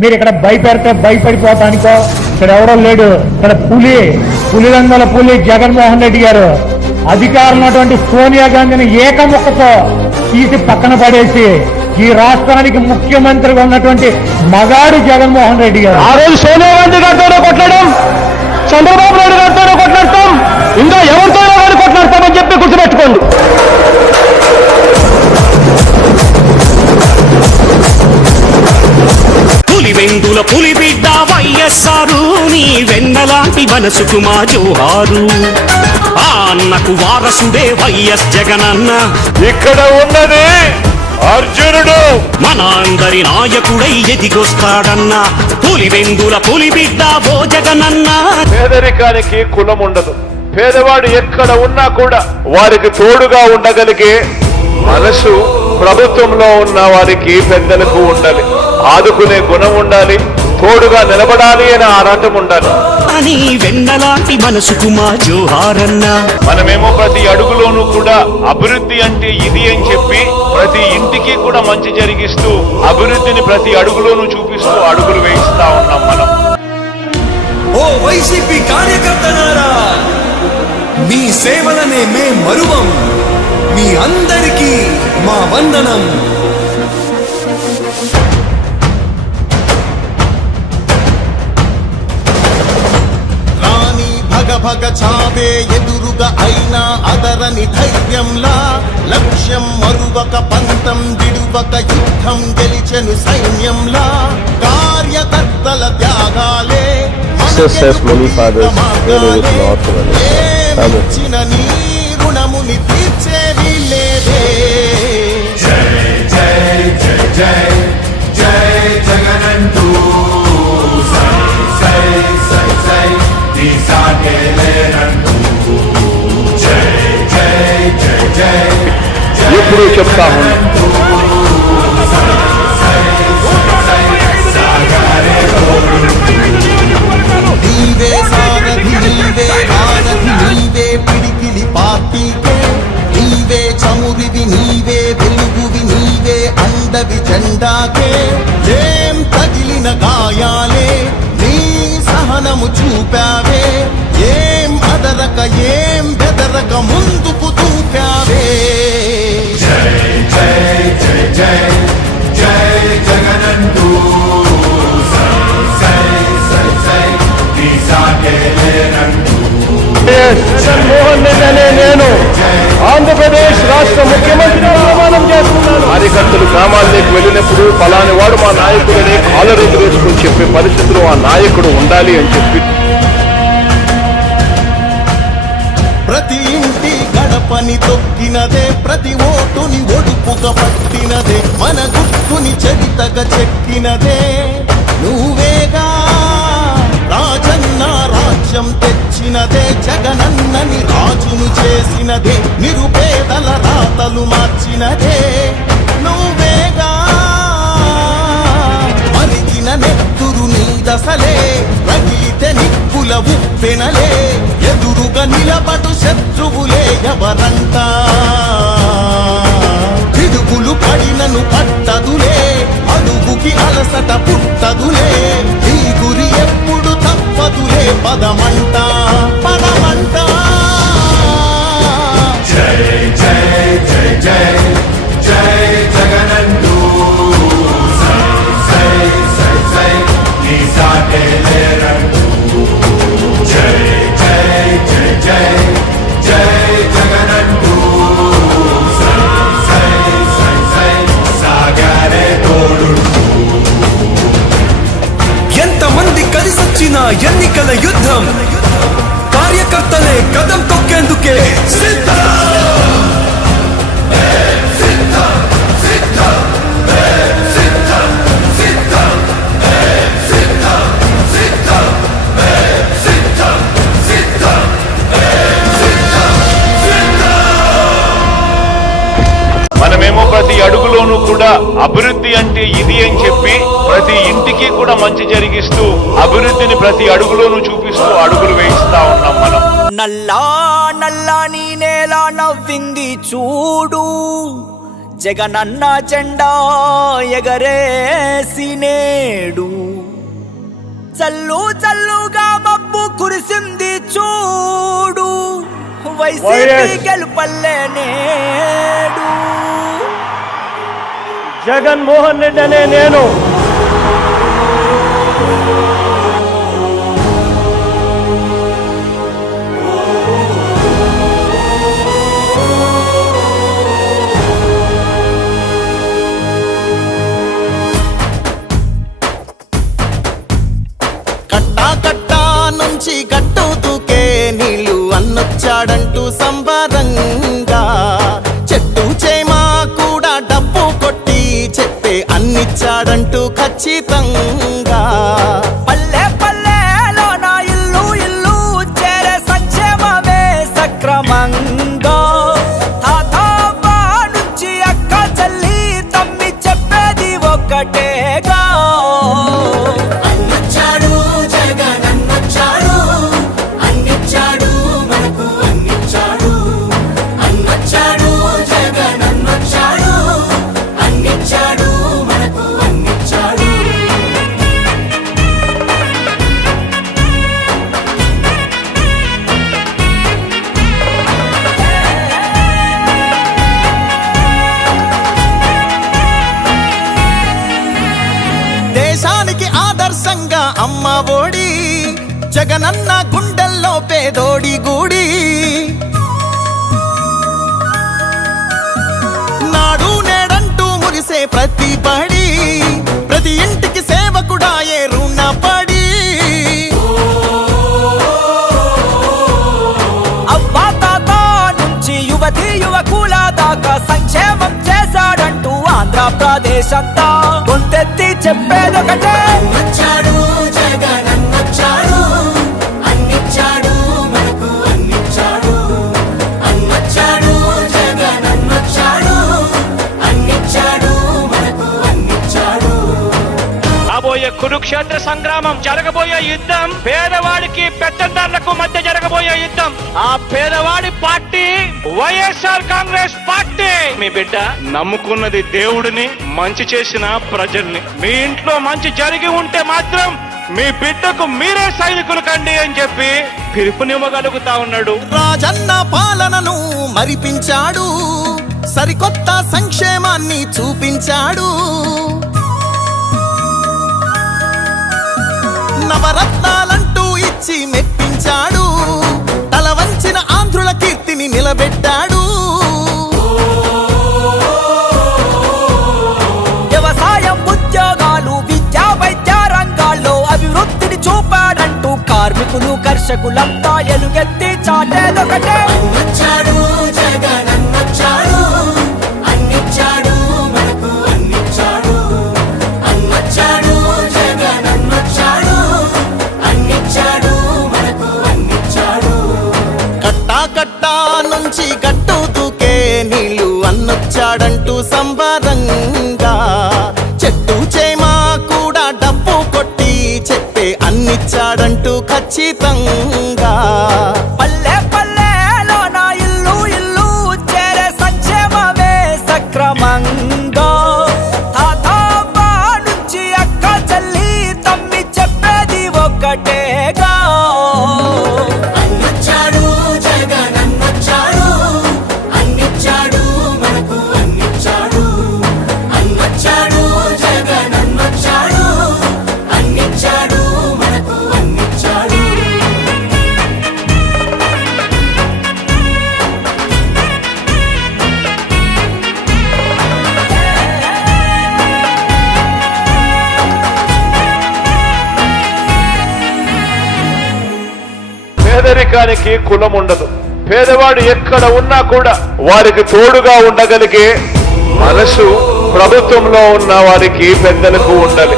మీరు ఇక్కడ భయపెడితే భయపడిపోతానికో ఇక్కడ ఎవరో లేడు. ఇక్కడ పులిరంగల పులి జగన్మోహన్ రెడ్డి గారు అధికారంలో ఉన్నటువంటి సోనియా గాంధీని ఏకముఖతో తీసి పక్కన పడేసి ఈ రాష్ట్రానికి ముఖ్యమంత్రిగా ఉన్నటువంటి మగాడు జగన్మోహన్ రెడ్డి గారు. ఆ రోజు సోనియా గాంధీ గారితో కొట్లాడడం, చంద్రబాబు నాయుడు గారితో కొట్లాడతాం, ఇంకా ఎవరితో కానీ కొట్లాడతామని చెప్పి గుర్తుపెట్టుకోండి. పులివెందుల పులిబిడ్డ వైఎస్ఆరు, నీ వెన్నలాంటి మనసుకు మా జోహారు. ఆ అన్నకు వారసుడే వైఎస్ జగనన్న. ఇక్కడ ఉన్నది అర్జునుడు, మన అందరి నాయకుడై ఎదిగొస్తాడన్న. పులివెందుల పులిబిడ్డ ఓ జగనన్న. పేదరికానికి కులం ఉండదు. పేదవాడు ఎక్కడ ఉన్నా కూడా వారికి తోడుగా ఉండగలిగే మనసు ప్రభుత్వంలో ఉన్న వారికి పెద్దలకు ఉండాలి. ఆదుకునే గుణం ఉండాలి, తోడుగా నిలబడాలి అనే ఆరాటం ఉండాలి. అని వెన్నలాంటి మనసుకు మా జోహారన్న. మనమేమో ప్రతి అడుగులోనూ కూడా అభివృద్ధి అంటే ఇది అని చెప్పి ప్రతి ఇంటికి కూడా మంచి జరిగిస్తూ అభివృద్ధిని ప్రతి అడుగులోనూ చూపిస్తూ అడుగులు వేయిస్తా ఉన్నాం మనం. ఓ వైసీపీ కార్యకర్తలారా, మీ సేవలనే మే మరువం. మీ అందరికీ మా వందనం. భగ చావే ఎదురుగా అయినా అదరని ధైర్యంలా, లక్ష్యం మరువక పంతం విడువక యుద్ధం గెలిచెను సైన్యంలా, కార్యకర్తల త్యాగాలే ఇచ్చిన నీ రుణముని తీర్చేది లేదే. జై జై జై జై జై జగనంటూ ఎప్పుడు చెప్తాము, నీవే సారథి, నీవే ఆరథి, నీవే పిడికిలి పార్టీకే, నీవే చమురివి, నీవే వెలుగువి, నీవే అండవి జెండాకే. ఏం తగిలిన గాయాలే నీ సహనము చూపావే, ఏం అదరక ఏం బెదరక ముందుకు దూపావే. జై జై జై జై జై జగనంటూ జగన్మోహన్ రెడ్డి అనే నేను ఆంధ్రప్రదేశ్ రాష్ట్ర ముఖ్యమంత్రిగా ప్రమాణం చేస్తున్నాను. కార్యకర్తలు గ్రామాల్లోకి వెళ్ళినప్పుడు ఫలాని వాడు మా నాయకుడిని కాలరెద్దు వేసుకుని చెప్పే పరిస్థితులు ఆ నాయకుడు ఉండాలి అని చెప్పి ప్రతి ఇంటి గడపని తొక్కినదే, ప్రతి ఓటుని ఒడుపుగా పట్టినదే, మన గుర్తుని చరితగా చెక్కినదే నువ్వేగా. రాజన్న రాజ్యం తెచ్చినదే, జగనన్నని రాజును చేసినదే, నిరుపేదల రాతలు మార్చినదే నువ్వేగా. మరిగిన నెత్తురు నీ దశలే, రగిలితే నిప్పుల ఉప్పెనలే, ఎదురుగా నిలబడు శత్రువులే ఎవరంట. పిడుగులు పడినను పట్టదులే, అడుగుకి అలసట పుట్టదులే, ఈ గురి ఎప్పుడు తప్పదులే, పదమంట పదమంట. జై జై జై జై జై జగనంటూ నీ సాటే లేరంటూ. జై జై జై జై జై జగనంటూ సాగరే తోడుంటూ. ఎంతమంది కలిసొచ్చిన ఎన్నికల యుద్ధం, కార్యకర్తలే కదం తొక్కేందుకే సిద్ధం. మనమేమో ప్రతి అడుగులోనూ కూడా అభివృద్ధి అంటే ఇది అని చెప్పి ప్రతి ఇంటికి కూడా మంచి జరిగిస్తూ అభివృద్ధిని ప్రతి అడుగులోనూ చూపిస్తూ అడుగులు వేయిస్తా ఉన్నాం మనం. నల్లా నల్లని నేల నవ్వింది చూడు, జగనన్న జెండా ఎగరేసి నేడు చల్లు చల్లుగా మబ్బు కురిసింది చూడు వైసీపీ గెలుపల్లే నేడు జగన్మోహన్ రెడ్డి అనే నేను కట్టా కట్టా నుంచి గట్టు దూకే నీళ్ళు అన్నొచ్చాడంటూ సంబరంగా చెట్టు చేమా కూడా డబ్బు కొట్టి చెప్పే అన్నిచ్చాడంటూ ఖచ్చితంగా పల్లె పల్లెలో నా ఇల్లు ఇల్లు చేరే సంక్షేమమే సక్రమంగా తాతవ్వ నుంచి అక్క చెల్లి తమ్మి చెప్పేది ఒక్కటేగా అన్నొచ్చాడు జగన్ అన్నొచ్చాడు అన్నిచ్చాడు మనకు అన్నిచ్చాడు అన్నొచ్చాడు జగన్ అన్నొచ్చాడు అన్నిచ్చాడు మనకు అన్నిచ్చాడు దేశానికి ఆదర్శంగా అమ్మ ఒడి జగనన్న గుండెల్లో పేదోడి గుడి నాడు నేడంటూ మురిసే ప్రతి పడి ప్రతి ఇంటికి సేవకుడాయే రుణపడి అవ్వా తాత నుంచి యువతి యువకుల దాకా సంక్షేమం చేశాడంటూ ఆంధ్రప్రదేశ్ అంతా గొంతెత్తి చెప్పేదొకటే అన్నొచ్చాడు జగన్ అన్నొచ్చాడు అన్నిచ్చాడు మనకు అన్నిచ్చాడు అన్నొచ్చాడు జగన్ అన్నొచ్చాడు అన్నిచ్చాడు మనకు అన్నిచ్చాడు రాబోయే కురుక్షేత్ర సంగ్రామం జరగబోయే యుద్ధం పేదవాడికి పెత్తందారులకు మధ్య జరగబోయే యుద్ధం ఆ పేదవాడి పార్టీ వైఎస్ఆర్ కాంగ్రెస్ పార్టీ మీ బిడ్డ నమ్ముకున్నది దేవుడిని మంచి చేసిన ప్రజల్ని మీ ఇంట్లో మంచి జరిగి ఉంటే మాత్రం మీ బిడ్డకు మీరే సైనికులు కండి అని చెప్పి పిలుపునివ్వగలుగుతా ఉన్నాడు రాజన్న పాలనను మరిపించాడు సరికొత్త సంక్షేమాన్ని చూపించాడు నవరత్నాలంటూ ఇచ్చి మెప్పించాడు తల వంచిన ఆంధ్రుల కీర్తిని నిలబెట్టాడు వ్యవసాయం ఉద్యోగాలు విద్యా వైద్య రంగాల్లో అభివృద్ధిని చూపాడంటూ కార్మికులు కర్షకులంతా ఎలుగెత్తి చాటేదొకటే అన్నొచ్చాడు జగన్ అన్నొచ్చాడు అన్నిచ్చాడు మనకు అన్నిచ్చాడు అన్నొచ్చాడు జగన్ అన్నొచ్చాడు అన్నిచ్చాడు మనకు అన్నిచ్చాడు కట్టా కట్టా నుంచి గట్టు దూకే నీళ్ళు అన్నొచ్చాడంటూ సంబరంగా చెట్టు చేమా కూడా డబ్బు కొట్టి చెప్పే అన్నిచ్చాడంటూ ఖచ్చితంగా పల్లె పల్లెలో నా ఇల్లు ఇల్లు చేరే సంక్షేమమే సక్రమంగా తాతవ్వ నుంచి అక్క చెల్లి తమ్మి చెప్పేది ఒక్కటేగా అన్నొచ్చాడు జగన్ అన్నొచ్చాడు అన్నిచ్చాడు మనకు అన్నిచ్చాడు అన్నొచ్చాడు జగన్ అన్నొచ్చాడు అన్నిచ్చాడు మనకు అన్నిచ్చాడు పేదరికానికి కులం ఉండదు. పేదవాడు ఎక్కడ ఉన్నా కూడా వారికి తోడుగా ఉండగలిగే మనసు ప్రభుత్వంలో ఉన్న వారికి పెద్దలకు ఉండాలి.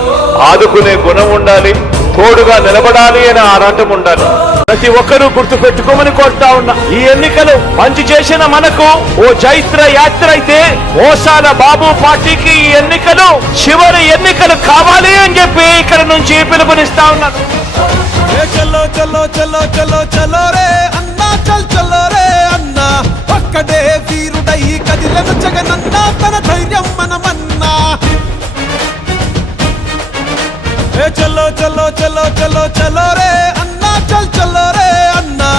ఆదుకునే గుణం ఉండాలి, తోడుగా నిలబడాలి అనే ఆరాటం ఉండాలి. ప్రతి ఒక్కరూ గుర్తు పెట్టుకోమని కోరుతా ఉన్నా. ఈ ఎన్నికలు మంచి చేసిన మనకు ఓ చైత్ర యాత్ర అయితే, మోసాల బాబు పార్టీకి ఈ ఎన్నికలు చివరి ఎన్నికలు కావాలి అని చెప్పి ఇక్కడ నుంచి పిలుపునిస్తా ఉన్నాను. చలో చలో చలో చలో చలో రే అన్నా చల్ చలో రే అన్నా ఒక్కడే వీరుడై కదిలను జగనన్నా తన ధైర్యం మనమన్నా చలో చలో చలో చలో చలో రే అన్నా చలో రే అన్నా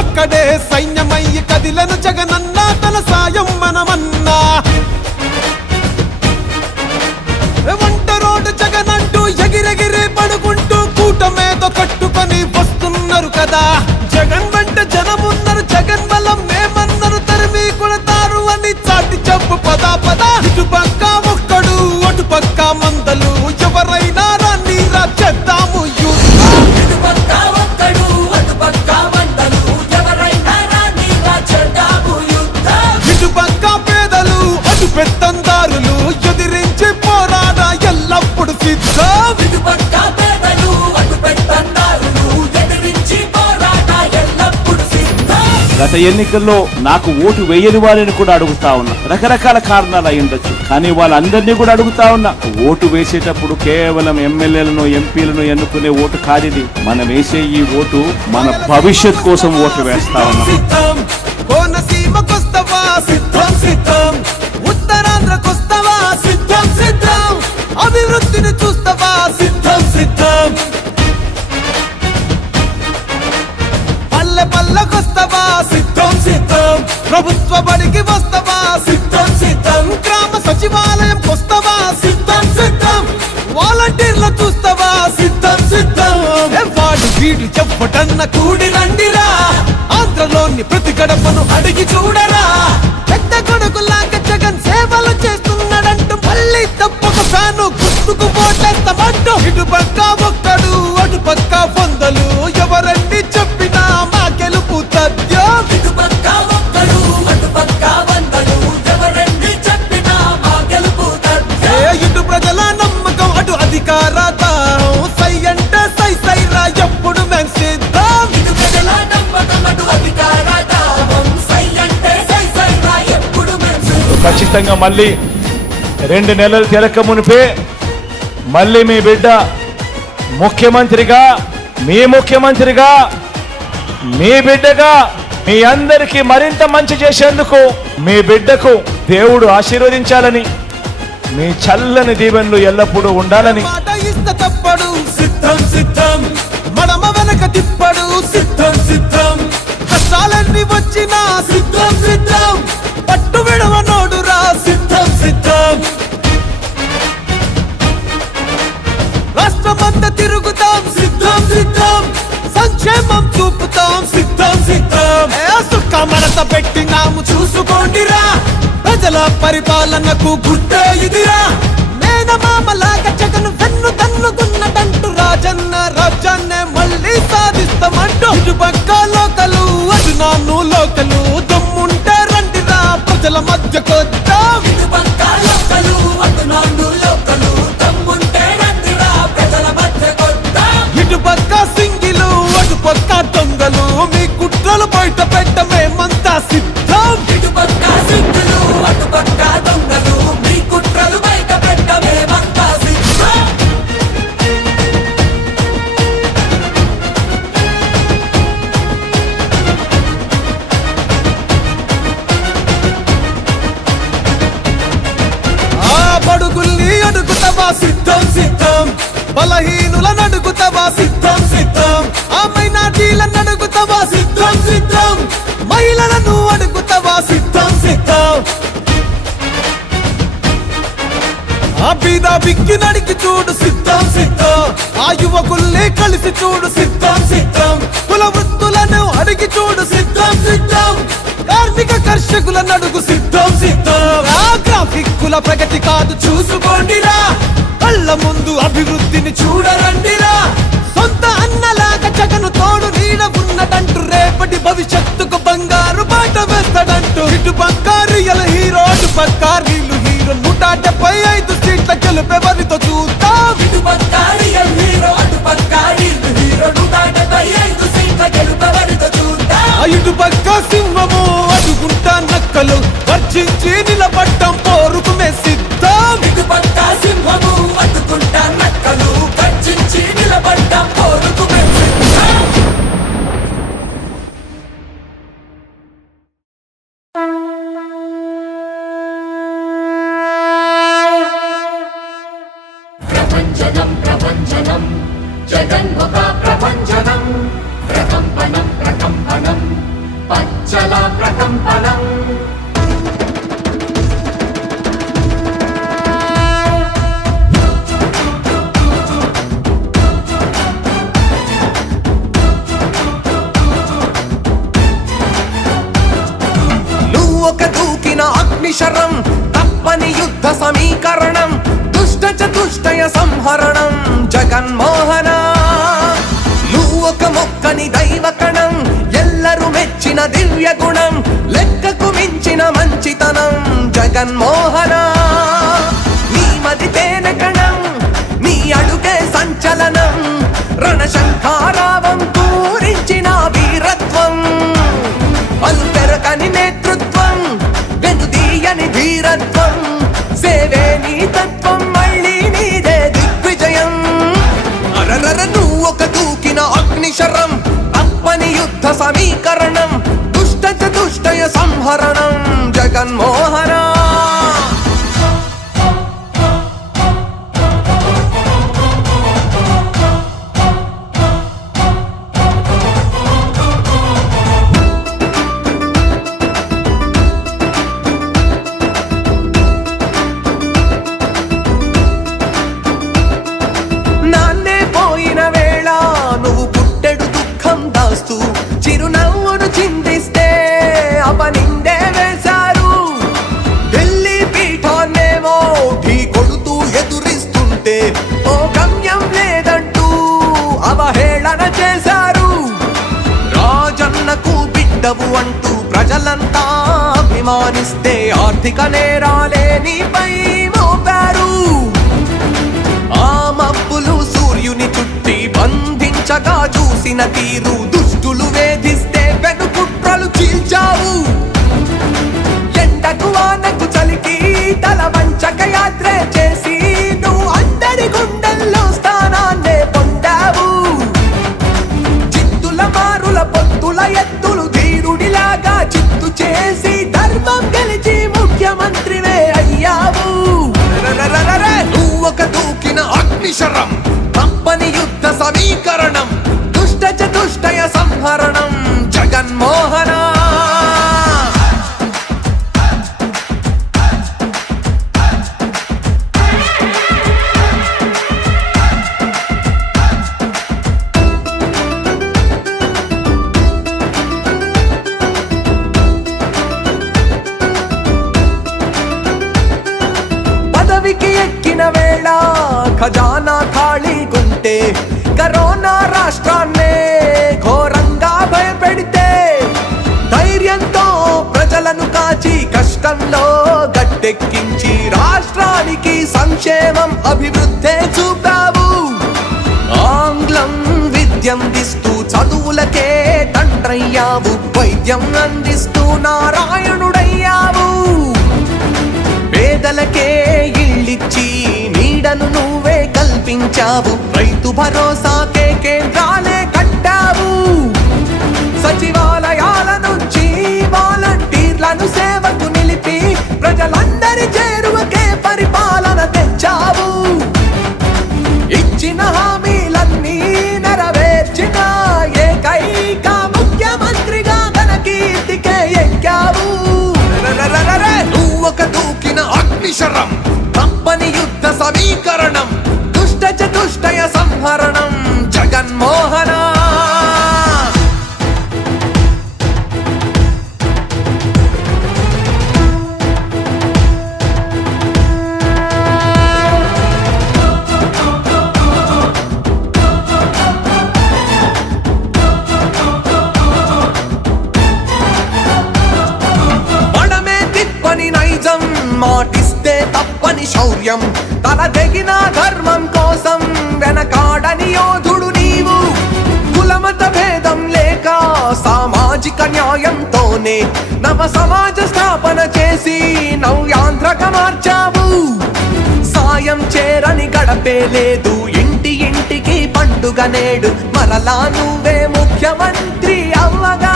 ఒక్కడే సైన్యమయ్యి కదిలను జగనన్నా తన సాయం మనమన్నా వంట రోడ్డు జగనంటూ ఎగిరెగిరి పడుకుంటూ కూటమేదో కట్టుకొని వస్తున్నారు కదా జగన్ వెంట జనమున్నారు జగన్ బలం మేమన్నారు తరిమి కొడతారు అని చాటి చెప్పు పదా పదా ఇటు పక్క ఒక్కడు అటు పక్క మందలు ఎవరైనా రాని చేద్దాము యుద్ధం ఇటుపక్క ఒక్కడు అటుపక్క మంటలు ఎవరైనా రాని చేద్దాము యుద్ధం ఇటు పక్క పేదలు అటు పెత్తందారులు ఎదిరించి పోరాడ ఎల్లప్పుడు సిద్ధం ఇటుపక్క పేదలు అటు పెత్తందారులు ఎదిరించి పోరాట ఎల్లప్పుడు సిద్ధం గత ఎన్నికల్లో నాకు ఓటు వేయని వారిని కూడా అడుగుతా ఉన్నా రకరకాల కారణాలు అయి ఉండొచ్చు కానీ వాళ్ళందరినీ కూడా అడుగుతా ఉన్నా ఓటు వేసేటప్పుడు కేవలం ఎమ్మెల్యేలను ఎంపీలను ఎన్నుకునే ఓటు కాదిది మనం వేసే ఈ ఓటు మన భవిష్యత్ కోసం ఓటు వేస్తా ఉన్నా సిద్ధం కోనసీమకొస్తవా సిద్ధం సిద్ధం ఉత్తరాంధ్రకొస్తవా సిద్ధం సిద్ధం అభివృద్ధిని చూస్తవా సిద్ధం సిద్ధం పల్లె పల్లెకొస్తవా సిద్ధం సిద్ధం ప్రభుత్వ బడికి వస్తవా సిద్ధం సిద్ధం గ్రామ సచివాలయం కొస్తవా సిద్ధం సిద్ధం వాలంటీర్ల చూస్తవా సిద్ధం సిద్ధం వాడు వీడు చెప్పటన్న కూడి రండిరా ఆంధ్రలోని ప్రతి గడపను అడిగి చూడరా పెద్ద కొడుకులాగా జగన్ సేవలు చేస్తున్నాడంటూ మళ్ళీ తప్పక ఫ్యాను గుర్తుకు పోటేస్తామంటూ ఇటు పక్క ఒక్కడు అటు పక్క వందలు ఎవరండి చెప్పినా మా గెలుపు తథ్యం ఇటుపక్క ఒక్కడు అటుపక్క వందలు ఎవరండి చెప్పినా మా గెలుపు తథ్యం ఇటు ప్రజల నమ్మకం అటు అధికార దాహం సై అంటే సై సైరా ఎప్పుడు మేము సిద్ధం ఇటు ప్రజల నమ్మకం అటు అధికార దాహం సై అంటే సై సైరా ఎప్పుడు మేము ఖచ్చితంగా మళ్ళీ 2 నెలలు తిరక మునిపే మళ్ళీ మీ బిడ్డ ముఖ్యమంత్రిగా మీ బిడ్డగా మీ అందరికీ మరింత మంచి చేసేందుకు మీ బిడ్డకు దేవుడు ఆశీర్వదించాలని మీ చల్లని దీవెనలు ఎల్లప్పుడూ ఉండాలని మాట ఇస్త తప్పడు సిద్ధం సిద్ధం మడమ వెనక తిప్పడు సిద్ధం సిద్ధం కష్టాలన్నీ వచ్చినా సిద్ధం సిద్ధం పట్టు విడవనోడురా సిద్ధం సిద్ధం రాష్ట్రమంతా తిరుగుతాం సిద్ధం సిద్ధం సంక్షేమం చూపుతాం సిద్ధం సిద్ధం సుఖ మడత పెట్టినాము చూసుకోండిరా ప్రజల పరిపాలనకు గుర్తే ఇదిరా మేనమామలాగా జగన్ వెన్ను తన్నుకున్నదంటూ రాజన్న రాజ్యాన్నే మళ్ళీ సాధిస్తామంటూ ఇటు పక్క లోకలు అటు నాన్ను లోకలు దమ్ముంటే రండిరా ప్రజల మధ్యకొద్దాం ఇటుపక్క లోకలు అటు నాన్ను లోకలు తమ్ముంటే రండిరా ప్రజల మధ్య కొద్దాం ఇటు పక్క సింగిలు అటు పక్క దొంగలు మీ కుట్రలు బయట పెట్ట మేమంతా సిద్ధం ఇటుపక్క సిద్ధులు అటుపక్క దొంగలు మీ కుట్రలు బయట పెట్ట మేమంతా సిద్ధం ఆ బడుగుల్ని అడుగుతావా సిద్ధం సిద్ధం బలహీనులను అడుగుతావా సిద్ధం సిద్ధం ఆ మైనార్టీలను అడుగుతావా సిద్ధం సిద్ధం మహిళలను అడుగుతావా సిద్ధం సిద్ధం ఆ బీద బిక్కి నడికి చూడు సిద్ధం సిద్ధం ఆ యువకుల్ని కలిసి చూడు సిద్ధం సిద్ధం కుల వృత్తులను అడిగి చూడు సిద్ధం సిద్ధం కార్మిక కర్షకులను అడుగు సిద్ధం సిద్ధం ఆ గ్రాఫిక్కుల ప్రగతి కాదు చూసుకోండిరా కళ్ళ ముందు అభివృద్ధిని చూడరండిరా సొంత అన్నలాగా జగను తోడు నీడ ఉన్నదంటూ రేపటి భవిష్యత్తుకు బంగారు బాట వేస్తాడంటూ ఇటు పక్క రియల్ హీరో అటు పక్క రీలు హీరో 175 సీట్ల గెలుపెవరితో చూద్దాం ఇటుపక్క రియల్ హీరో అటుపక్క రీల్ హీరో 175 సీట్ల గెలుపెవరితో చూద్దాం ఇటు పక్క సింహము అడుగుంటా నక్కలు వర్చించి నిలబడ్డం పోరుకు మే సిద్ధం ఇటుపక్క సింహము అడ్డుకుంటా నక్కలు గర్జించి నిలబడ్డ పోరుకు మేము సిద్ధం జగన్ముఖ ప్రభంజనం ప్రకంపనం ప్రకంపనం పచ్చల ప్రకంపనం నువ్వొక దూకిన అగ్నిశరం తప్పని యుద్ధ సమీకరణం దుష్ట చతుష్టయ సంహరణం జగన్మోహన నువ్వొక మొక్కని దైవకణం ఎల్లరూ మెచ్చిన దివ్య గుణం లెక్కకు మించిన మంచితనం జగన్మోహన నీ మది తేనె కణం నీ అడుగే సంచలనం రణశంఖారావం పూరించిన వీరత్వం అలుపెరకని నేతృత్వం వెనుదీయని ధీరత్వం సేవే నీ తత్వం మళ్ళీ నీదే దిగ్విజయం అరరర నువ్వొక దూకిన అగ్నిశరం తప్పని యుద్ధ సమీకరణం దుష్ట చతుష్టయ సంహరణం జగన్మోహన నాన్నే పోయిన వేళ నువ్వు పుట్టెడు దుఃఖం దాస్తూ చిరునవ్వును చిందిస్తే అపనిందే వేశారు ఢిల్లీ పీఠాన్నేమో ఢీ కొడుతూ ఎదురిస్తుంటే ఓ గమ్యం లేదంటూ అవహేళన చేశారు రాజన్నకు బిడ్డవు అంటూ ప్రజలంతా అభిమానిస్తే ఆర్థిక నేరాలే నీపై మోపారు ఆ మబ్బులు సూర్యుని చుట్టి బంధించగా చూసిన తీరు దుష్టులు వేధిస్తే వెనుకుట్రలు చీల్చావు ఎండకు వానకు చలికి తల వంచక యాత్రే చేసి నువ్వు అందరి గుండెల్లో స్థానాన్నే పొందావు చిత్తుల మారుల పొత్తుల ఎత్తులు ధీరుడిలాగా చిత్తు చేసి ధర్మం గెలిచి ముఖ్యమంత్రివే అయ్యావు నువ్వొక దూకిన అగ్నిశరం తప్పని యుద్ధ సమీకరణం దుష్ట చతుష్టయ సంహరణం జగన్మోహన పదవికి ఎక్కిన వేళ ఖజానా ఖాళీగుంటే కరోనా రాష్ట్రాన్నే ఘోరంగా భయపెడితే ధైర్యంతో ప్రజలను కాచి కష్టంలో గట్టెక్కించి రాష్ట్రానికి సంక్షేమం అభివృద్ధే చూపావు ఆంగ్లం విద్యందిస్తూ చదువులకే తండ్రయ్యావు వైద్యం అందిస్తూ నారాయణుడయ్యావు పేదలకే ఇళ్ళిచ్చి నీడను నువ్వే కల్పించావు రైతు భరోసాకే కేంద్రాలే కట్టావు సచివాలయాల నుంచి వాలంటీర్లను సేవకు నిలిపి ప్రజలందరి చేరువకే పరిపాలన తెచ్చావు ఇచ్చిన హామీలన్నీ నెరవేర్చిన ఏకైక ముఖ్యమంత్రిగా తన కీర్తికే ఎక్కావు నువ్వొక దూకిన అగ్నిశరం తప్పని యుద్ధ సమీకరణం దుష్ట చతుష్టయ సంహరణం జగన్మోహన పడమే తిప్పని నైజం మాటిస్తే తప్పని శౌర్యం తల తెగిన ధర్మం కోసం వెనకాడని యోధుడు నీవు కులమత భేదం లేక సామాజిక న్యాయంతోనే నవ సమాజ స్థాపన చేసి నవ్యాంధ్రగా మార్చావు సాయం చేరని గడపే లేదు ఇంటి ఇంటికి పండుగ నేడు మరలా నువ్వే ముఖ్యమంత్రి అవ్వగా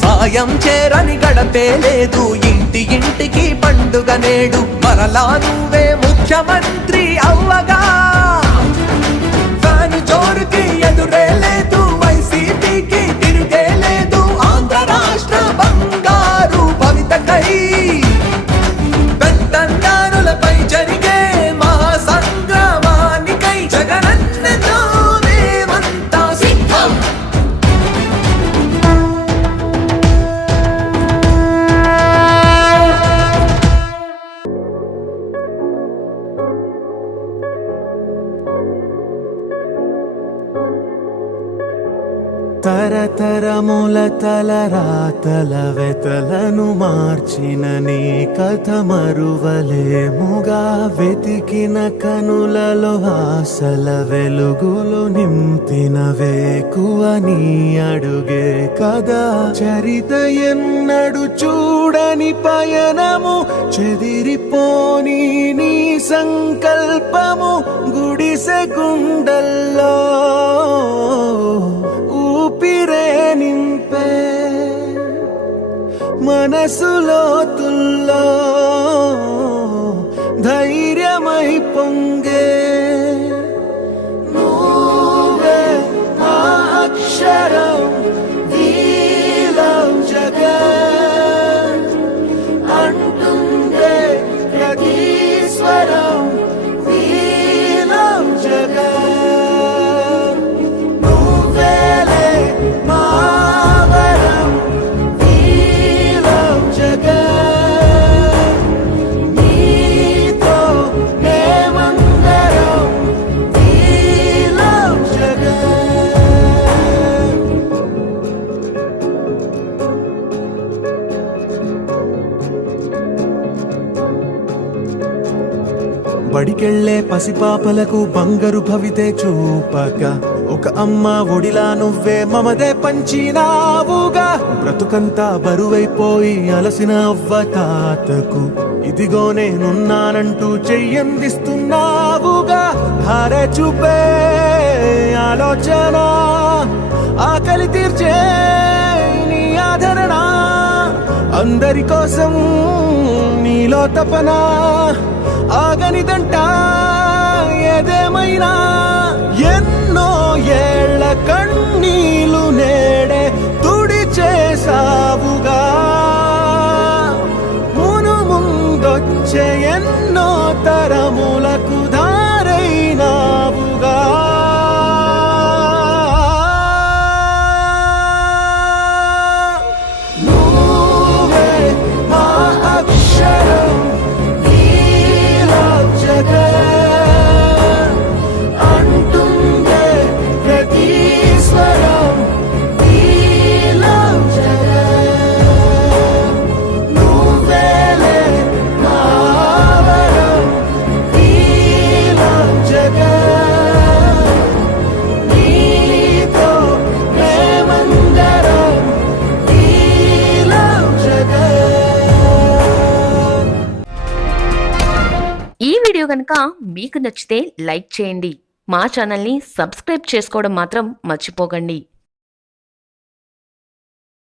సాయం చేరని గడపే లేదు ఇంటి ఇంటికి పండుగ నేడు మరలా నువ్వే ముఖ్యమంత్రి అవ్వగా తరతరముల తలరాతల వెతలను మార్చిన నీ కథ మరువలేముగా వెతికిన కనులలో ఆశల వెలుగులు నింపిన వేకువ నీ అడుగే కదా చరిత ఎన్నడు చూడని పయనము చెదిరిపోని నీ సంకల్పము గుడిసె గుండల్లో ఊపిరే నింపే మనసులో తుల్లో ధైర్యమై పొంగే నువ్వే ఆ అక్షరం వీలం జగన్ అంటుందే ప్రతి స్వరం వీలం జగన్ నువ్వేలే మా వరం వీలం జగన్ నీతో మేమందరం వీలం జగన్ బడికెళ్లే పసిపాపలకు బంగారు భవితే చూపక ఒక అమ్మ ఒడిలా నువ్వే మమదే పంచినావుగా బ్రతుకంతా బరువైపోయి అలసిన అవ్వ తాతకు ఇదిగో నేనున్నానంటూ చెయ్యందిస్తున్నావుగా ధారే చూపే ఆలోచన ఆకలి తీర్చే నీ ఆదరణ అందరి కోసం నీలో తపన ఆగనిదంట ఏదేమైనా ఎన్నో ఏళ్ల కన్నీలు నేడే తుడి చేసావుగా మును ముందొచ్చే ఎన్నో తరములకు ధారైనావుగా నువ్వే మా అక్షరం వీలం జగన్ అంటుందే ప్రతి స్వరం వీలం జగన్ నువ్వేలే మా వరం వీలం జగన్ నీతో మేమందరం వీలం జగన్ ఈ వీడియో కనుక మీకు నచ్చితే లైక్ చేయండి. మా ఛానల్ని సబ్స్క్రైబ్ చేసుకోవడం మాత్రం మర్చిపోకండి.